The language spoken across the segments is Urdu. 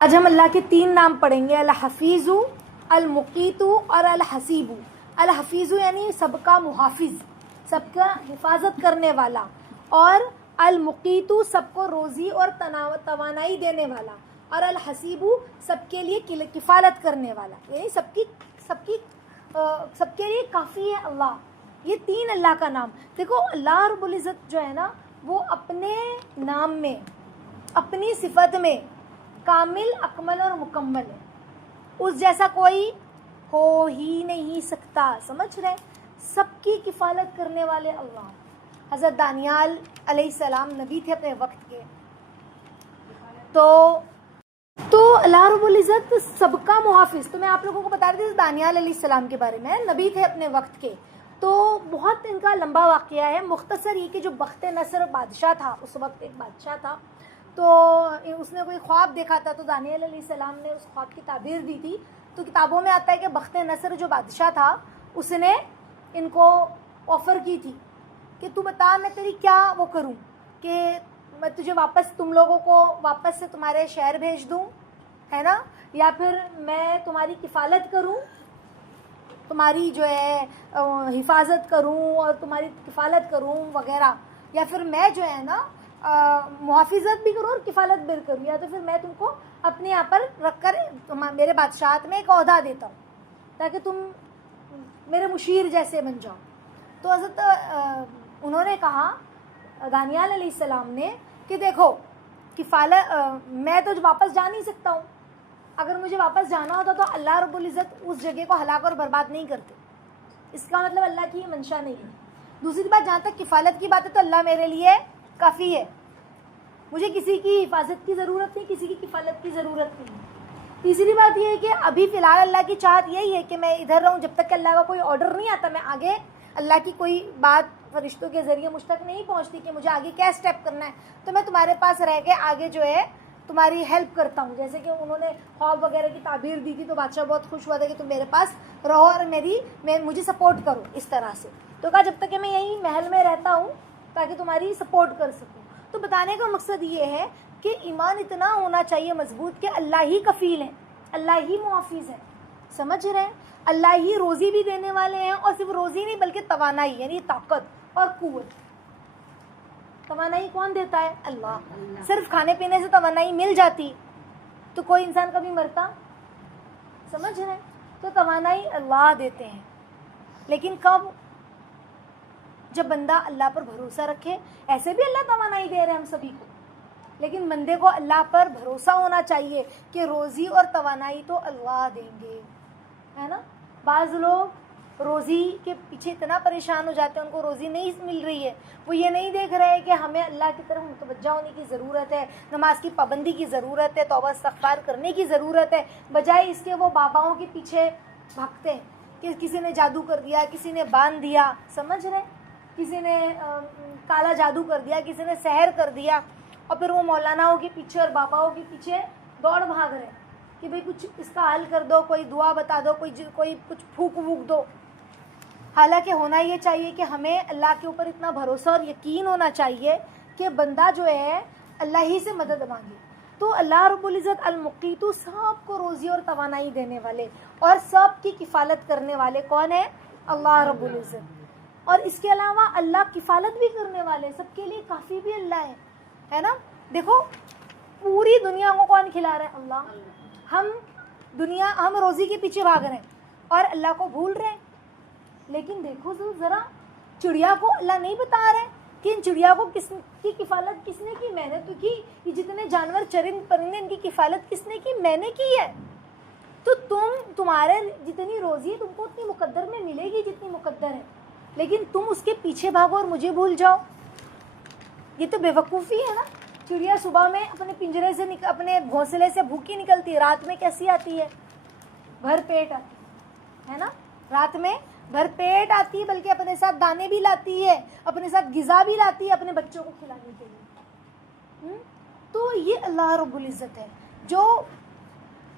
آج ہم اللہ کے 3 نام پڑھیں گے، الحفیظ، المقیت اور الحسیب۔ الحفیظ یعنی سب کا محافظ، سب کا حفاظت کرنے والا، اور المقیت سب کو روزی اور توانائی دینے والا، اور الحسیب سب کے لیے کفالت کرنے والا، یعنی سب کے لیے کافی ہے اللہ۔ یہ 3 اللہ کا نام۔ دیکھو اللہ رب العزت جو ہے نا، وہ اپنے نام میں، اپنی صفت میں کامل، اکمل اور مکمل ہے۔ اس جیسا کوئی ہو ہی نہیں سکتا، سمجھ رہے؟ سب کی کفالت کرنے والے اللہ۔ حضرت دانیال علیہ السلام نبی تھے اپنے وقت کے، تو اللہ رب العزت سب کا محافظ۔ تو میں آپ لوگوں کو بتا رہی تھی دانیال علیہ السلام کے بارے میں، نبی تھے اپنے وقت کے، تو بہت ان کا لمبا واقعہ ہے۔ مختصر یہ کہ جو بخت نصر بادشاہ تھا، اس وقت ایک بادشاہ تھا، تو اس نے کوئی خواب دیکھا تھا، تو دانیال علیہ السلام نے اس خواب کی تعبیر دی تھی۔ تو کتابوں میں آتا ہے کہ بخت نصر جو بادشاہ تھا، اس نے ان کو آفر کی تھی کہ تو بتا میں تیری کیا وہ کروں، کہ میں تجھے واپس، تم لوگوں کو واپس سے تمہارے شہر بھیج دوں، ہے نا، یا پھر میں تمہاری کفالت کروں، تمہاری جو ہے حفاظت کروں اور تمہاری کفالت کروں وغیرہ، یا پھر میں جو ہے نا محافظت بھی کروں اور کفالت بھی کروں، یا تو پھر میں تم کو اپنے یہاں پر رکھ کر میرے بادشاہت میں ایک عہدہ دیتا ہوں تاکہ تم میرے مشیر جیسے بن جاؤ۔ تو حضرت انہوں نے کہا، دانیال علیہ السلام نے، کہ دیکھو کفالت میں تو واپس جا نہیں سکتا ہوں، اگر مجھے واپس جانا ہوتا تو اللہ رب العزت اس جگہ کو ہلاک اور برباد نہیں کرتے، اس کا مطلب اللہ کی یہ منشا نہیں ہے۔ دوسری بات، جہاں تک کفالت کی بات ہے تو اللہ میرے لیے کافی ہے، مجھے کسی کی حفاظت کی ضرورت نہیں، کسی کی کفالت کی ضرورت نہیں۔ تیسری بات یہ ہے کہ ابھی فی الحال اللہ کی چاہت یہی ہے کہ میں ادھر رہوں، جب تک کہ اللہ کا کوئی آرڈر نہیں آتا، میں آگے اللہ کی کوئی بات فرشتوں کے ذریعے مجھ تک نہیں پہنچتی کہ مجھے آگے کیا اسٹیپ کرنا ہے، تو میں تمہارے پاس رہ کے آگے جو ہے تمہاری ہیلپ کرتا ہوں۔ جیسے کہ انہوں نے خواب وغیرہ کی تعبیر دی تھی، تو بادشاہ بہت خوش ہوا تھا کہ تم میرے پاس رہو اور مجھے سپورٹ کرو اس طرح سے۔ تو کہا جب تک کہ میں یہیں محل میں رہتا ہوں تاکہ تمہاری سپورٹ کر سکوں۔ تو بتانے کا مقصد یہ ہے کہ ایمان اتنا ہونا چاہیے مضبوط کہ اللہ ہی کفیل ہے، اللہ ہی محافظ ہے، سمجھ رہے ہیں؟ اللہ ہی روزی بھی دینے والے ہیں، اور صرف روزی نہیں بلکہ توانائی، یعنی طاقت اور قوت۔ توانائی کون دیتا ہے؟ اللہ۔ صرف کھانے پینے سے توانائی مل جاتی تو کوئی انسان کبھی مرتا؟ سمجھ رہے ہیں؟ تو توانائی اللہ دیتے ہیں، لیکن کب؟ جب بندہ اللہ پر بھروسہ رکھے۔ ایسے بھی اللہ توانائی دے رہے ہیں ہم سبھی کو، لیکن بندے کو اللہ پر بھروسہ ہونا چاہیے کہ روزی اور توانائی تو اللہ دیں گے، ہے نا۔ بعض لوگ روزی کے پیچھے اتنا پریشان ہو جاتے ہیں، ان کو روزی نہیں مل رہی ہے، وہ یہ نہیں دیکھ رہے کہ ہمیں اللہ کی طرف متوجہ ہونے کی ضرورت ہے، نماز کی پابندی کی ضرورت ہے، توبہ استغفار کرنے کی ضرورت ہے، بجائے اس کے وہ باباؤں کے پیچھے بھاگتے ہیں کہ کسی نے جادو کر دیا، کسی نے باندھ دیا، سمجھ رہے، کسی نے کالا جادو کر دیا، کسی نے سحر کر دیا، اور پھر وہ مولاناؤں کے پیچھے اور باباؤں کے پیچھے دوڑ بھاگ رہے کہ بھئی کچھ اس کا حل کر دو، کوئی دعا بتا دو، کوئی کچھ پھونک ووک دو۔ حالانکہ ہونا یہ چاہیے کہ ہمیں اللہ کے اوپر اتنا بھروسہ اور یقین ہونا چاہیے کہ بندہ جو ہے اللہ ہی سے مدد مانگے۔ تو اللہ رب العزت المقیت سب کو روزی اور توانائی دینے والے اور سب کی کفالت کرنے والے کون ہے؟ اللہ رب العزت۔ اور اس کے علاوہ اللہ کفالت بھی کرنے والے، سب کے لیے کافی بھی اللہ ہے نا۔ دیکھو پوری دنیا کو کون کھلا رہا ہے؟ اللہ۔ ہم روزی کے پیچھے بھاگ رہے ہیں اور اللہ کو بھول رہے ہیں۔ لیکن دیکھو ذرا، چڑیا کو اللہ نہیں بتا رہے کہ ان چڑیا کو کس کی کفالت کس نے کی؟ میں نے تو کی۔ یہ جتنے جانور چرند پرندے، ان کی کفالت کس نے کی؟ میں نے کی ہے۔ تو تمہارے جتنی روزی ہے تم کو اتنی مقدر میں ملے گی جتنی مقدر ہے، لیکن تم اس کے پیچھے بھاگو اور مجھے بھول جاؤ، یہ تو بے وقوفی ہے نا۔ چڑیا صبح میں اپنے پنجرے سے اپنے گھونسلے سے بھوکی نکلتی ہے، رات میں کیسی آتی ہے؟ بھر پیٹ آتی ہے نا، رات میں بھر پیٹ آتی ہے، بلکہ اپنے ساتھ دانے بھی لاتی ہے، اپنے ساتھ غذا بھی لاتی ہے اپنے بچوں کو کھلانے کے لیے۔ تو یہ اللہ رب العزت ہے جو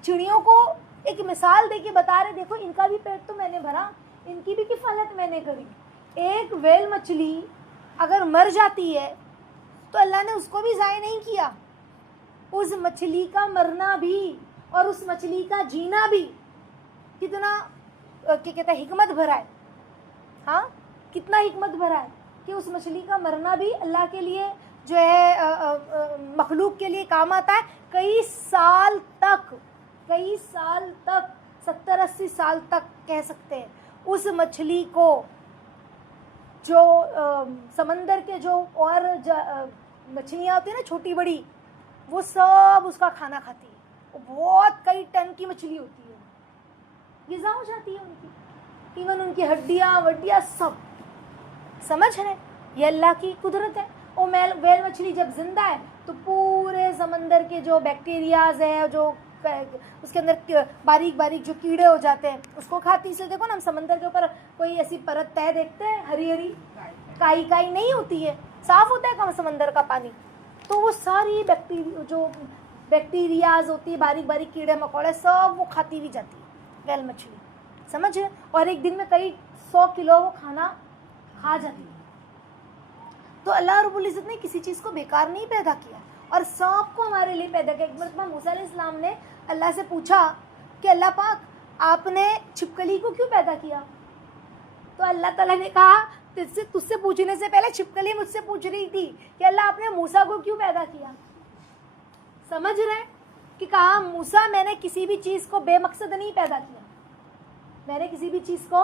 چڑیوں کو ایک مثال دے کے بتا رہے، دیکھو ان کا بھی پیٹ تو میں نے بھرا، ان کی بھی کفالت میں نے کری۔ ایک ویل مچھلی اگر مر جاتی ہے تو اللہ نے اس کو بھی ضائع نہیں کیا، اس مچھلی کا مرنا بھی اور اس مچھلی کا جینا بھی کتنا کیا کہتے ہیں حکمت بھرا ہے. ہاں کتنا حکمت بھرا ہے کہ اس مچھلی کا مرنا بھی اللہ کے لیے جو ہے مخلوق کے لیے کام آتا ہے. کئی سال تک 70-80 سال تک کہہ سکتے ہیں اس مچھلی کو جو سمندر کے جو اور مچھلیاں ہوتی ہیں نا چھوٹی بڑی, وہ سب اس کا کھانا کھاتی ہے. وہ بہت کئی ٹن کی مچھلی ہوتی ہے, غذا ہو جاتی ہے ان کی, ایون ان کی ہڈیاں وڈیاں سب. سمجھ رہے یہ اللہ کی قدرت ہے. وہ ویل مچھلی جب زندہ ہے تو پورے سمندر کے جو بیکٹیریاز ہیں, جو اس کے اندر باریک باریک جو کیڑے ہو جاتے ہیں اس کو کھاتی. سے دیکھو نا ہم سمندر کے اوپر کوئی ایسی پرت تہ دیکھتے ہیں, ہری ہری کائی نہیں ہوتی ہے, صاف ہوتا ہے کم سمندر کا پانی. تو وہ ساری بیکٹیریاز ہوتی ہے, باریک باریک کیڑے مکوڑے سب وہ کھاتی بھی جاتی ہے ویل مچھلی. سمجھے, اور ایک دن میں کئی 100 کلو وہ کھانا کھا جاتی ہے. تو اللہ رب العزت نے کسی چیز کو بیکار نہیں پیدا کیا اور سب کو ہمارے لیے پیدا کیا. ایک مرتبہ موسیٰ علیہ السلام نے اللہ سے پوچھا کہ اللہ پاک آپ نے چھپکلی کو کیوں پیدا کیا؟ تو اللہ تعالیٰ نے کہا تجھ سے پوچھنے سے پہلے چھپکلی مجھ سے پوچھ رہی تھی کہ اللہ آپ نے موسیٰ کو کیوں پیدا کیا. سمجھ رہے کہ کہا موسیٰ میں نے کسی بھی چیز کو بے مقصد نہیں پیدا کیا, میں نے کسی بھی چیز کو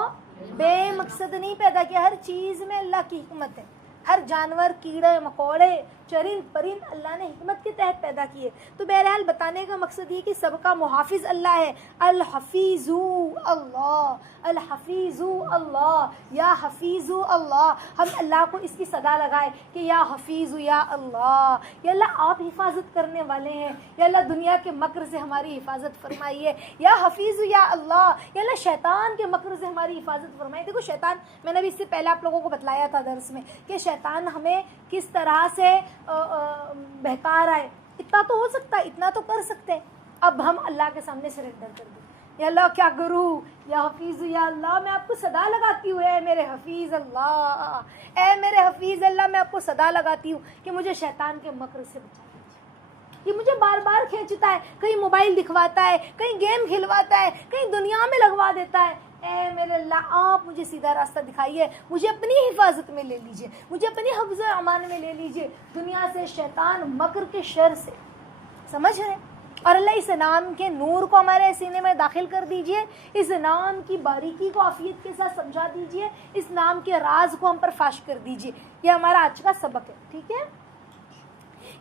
بے مقصد نہیں پیدا کیا. ہر چیز میں اللہ کی حکمت ہے. ہر جانور, کیڑے مکوڑے, چرند پرند اللہ نے حکمت کے تحت پیدا کیے. تو بہرحال بتانے کا مقصد یہ کہ سب کا محافظ اللہ ہے. الحفیظ اللہ, الحفیظ اللہ, یا حفیظ اللہ. ہم اللہ کو اس کی صدا لگائے کہ یا حفیظ یا اللہ, یا اللہ آپ حفاظت کرنے والے ہیں, یا اللہ دنیا کے مکر سے ہماری حفاظت فرمائیے. یا حفیظ یا اللہ, یا اللہ شیطان کے مکر سے ہماری حفاظت فرمائیے. دیکھو شیطان, میں نے بھی اس سے پہلے آپ لوگوں کو بتلایا تھا درس میں کہ شیطان ہمیں کس طرح سے بہکا رہا ہے. اتنا تو ہو سکتا ہے, اتنا تو کر سکتے ہیں. اب ہم اللہ کے سامنے سرنڈر کر دیں, یا اللہ کیا کروں, یا حفیظ یا اللہ میں آپ کو صدا لگاتی ہوں, اے میرے حفیظ اللہ, اے میرے حفیظ اللہ میں آپ کو صدا لگاتی ہوں کہ مجھے شیطان کے مکر سے بچا دیجیے. یہ مجھے بار بار کھینچتا ہے, کہیں موبائل دکھواتا ہے, کہیں گیم کھلواتا ہے, کہیں دنیا میں لگوا دیتا ہے. اے میرے اللہ آپ مجھے سیدھا راستہ دکھائیے, مجھے اپنی حفاظت میں لے لیجئے, مجھے اپنی حفظ و امان میں لے لیجئے, دنیا سے, شیطان مکر کے شر سے. سمجھ رہے, اور اللہ اس نام کے نور کو ہمارے سینے میں داخل کر دیجئے, اس نام کی باریکی کو عافیت کے ساتھ سمجھا دیجئے, اس نام کے راز کو ہم پر فاش کر دیجئے. یہ ہمارا آج کا سبق ہے, ٹھیک ہے.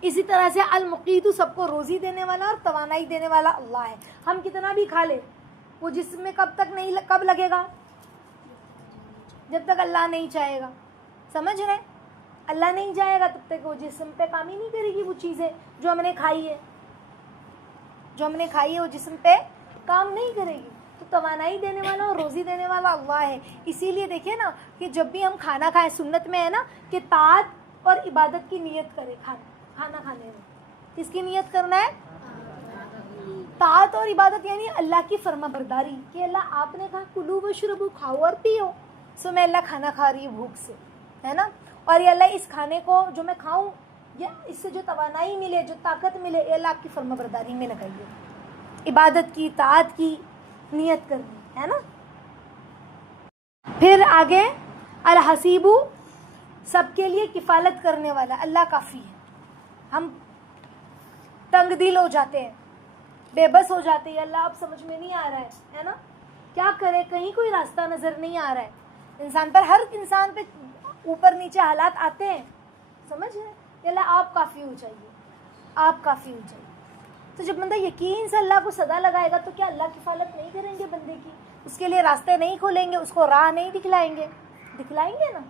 اسی طرح سے المقیت, سب کو روزی دینے والا اور توانائی دینے والا اللہ ہے. ہم کتنا بھی کھا لیں وہ جسم میں کب لگے گا؟ جب تک اللہ نہیں چاہے گا. سمجھ رہے, اللہ نہیں چاہے گا تب تک وہ جسم پہ کام ہی نہیں کرے گی. وہ چیزیں جو ہم نے کھائی ہے وہ جسم پہ کام نہیں کرے گی. تو توانائی دینے والا اور روزی دینے والا اللہ ہے. اسی لیے دیکھیں نا کہ جب بھی ہم کھانا کھائیں, سنت میں ہے نا کہ طاعت اور عبادت کی نیت کرے. کھانا کھانے میں کس کی نیت کرنا ہے؟ طاعت اور عبادت یعنی اللہ کی فرما برداری, کہ اللہ آپ نے کہا کلو وشربو, کھاؤ اور پیو. سو میں اللہ کھانا کھا رہی ہوں بھوک سے, ہے نا, اور یہ اللہ اس کھانے کو جو میں کھاؤں یا اس سے جو توانائی ملے, جو طاقت ملے, یہ اللہ آپ کی فرما برداری میں لگائیے. عبادت کی, طاعت کی نیت کرنی ہے نا. پھر آگے الحسیب, سب کے لیے کفالت کرنے والا اللہ کافی ہے. ہم تنگ دل ہو جاتے ہیں, بے بس ہو جاتے ہیں, اللہ اب سمجھ میں نہیں آ رہا ہے نا, کیا کرے, کہیں کوئی راستہ نظر نہیں آ رہا ہے. انسان پر, ہر انسان پہ اوپر نیچے حالات آتے ہیں. سمجھ رہے, اللہ آپ کافی ہو جائیے, آپ کافی ہو جائیے. تو جب بندہ یقین سے اللہ کو صدا لگائے گا تو کیا اللہ کفالت نہیں کریں گے بندے کی؟ اس کے لیے راستے نہیں کھولیں گے, اس کو راہ نہیں دکھلائیں گے نا.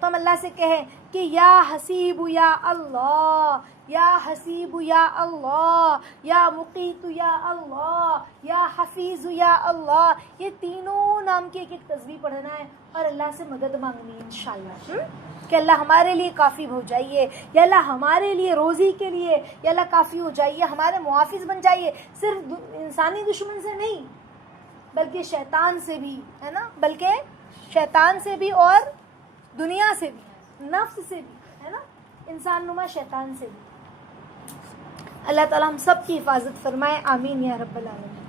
تو ہم اللہ سے کہیں کہ یا حسیب یا اللہ, یا حسیب یا اللہ, یا مقیت یا اللہ, یا حفیظ یا اللہ. یہ تینوں نام کی ایک تسبیح پڑھنا ہے اور اللہ سے مدد مانگنی ہے انشاءاللہ, کہ اللہ ہمارے لیے کافی ہو جائیے, یا اللہ ہمارے لیے روزی کے لیے, یا اللہ کافی ہو جائیے, ہمارے محافظ بن جائیے. صرف انسانی دشمن سے نہیں بلکہ شیطان سے بھی, ہے نا, بلکہ شیطان سے بھی اور دنیا سے بھی, نفس سے بھی, ہے نا, انسان نما شیطان سے بھی. اللہ تعالیٰ ہم سب کی حفاظت فرمائے، آمین یا رب العالمین۔